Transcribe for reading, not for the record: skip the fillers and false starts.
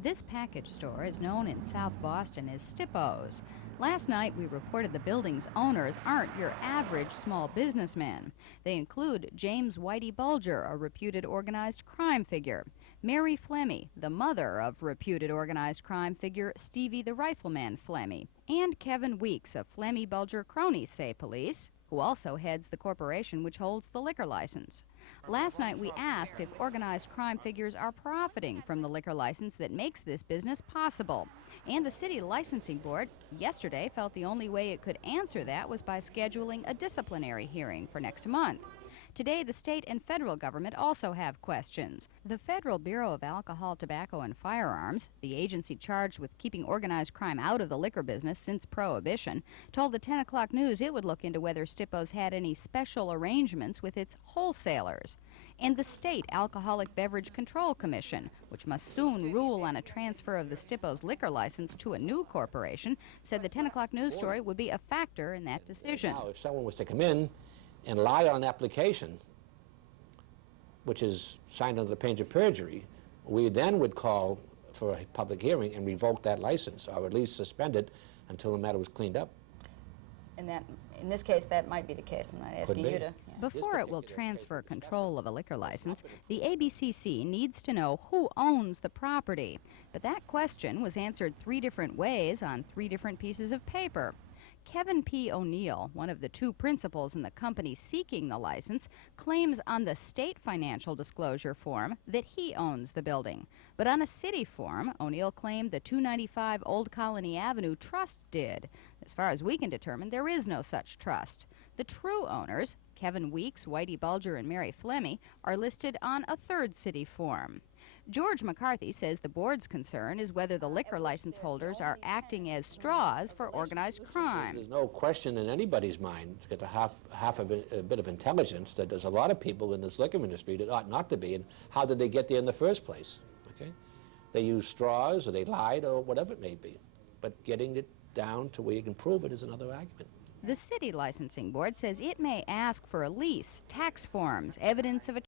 This package store is known in South Boston as Stippo's. Last night, we reported the building's owners aren't your average small businessmen. They include James Whitey Bulger, a reputed organized crime figure; Mary Flemmy, the mother of reputed organized crime figure Stevie the Rifleman Flemmy; and Kevin Weeks, a Flemmy Bulger crony, say police, who also heads the corporation which holds the liquor license. Last night we asked if organized crime figures are profiting from the liquor license that makes this business possible. And the city licensing board yesterday felt the only way it could answer that was by scheduling a disciplinary hearing for next month. Today, the state and federal government also have questions. The Federal Bureau of Alcohol, Tobacco, and Firearms, the agency charged with keeping organized crime out of the liquor business since Prohibition, told the 10 o'clock news it would look into whether Stippo's had any special arrangements with its wholesalers. And the State Alcoholic Beverage Control Commission, which must soon rule on a transfer of the Stippo's liquor license to a new corporation, said the 10 o'clock news story would be a factor in that decision. Now, if someone was to come in and lie on an application, which is signed under the pains of perjury, we then would call for a public hearing and revoke that license, or at least suspend it until the matter was cleaned up. And that, in this case, that might be the case. I'm not asking you to. Yeah. Before it will transfer control of a liquor license, the ABCC needs to know who owns the property. But that question was answered 3 different ways on 3 different pieces of paper. Kevin P. O'Neill, one of the 2 principals in the company seeking the license, claims on the state financial disclosure form that he owns the building. But on a city form, O'Neill claimed the 295 Old Colony Avenue Trust did. As far as we can determine, there is no such trust. The true owners, Kevin Weeks, Whitey Bulger, and Mary Flemmy, are listed on a 3rd city form. George McCarthy says the board's concern is whether the liquor license holders are acting as straws for organized crime. There's no question in anybody's mind, to get a bit of intelligence, that there's a lot of people in this liquor industry that ought not to be, and how did they get there in the first place? Okay? They used straws, or they lied, or whatever it may be. But getting it down to where you can prove it is another argument. The city licensing board says it may ask for a lease, tax forms, evidence of a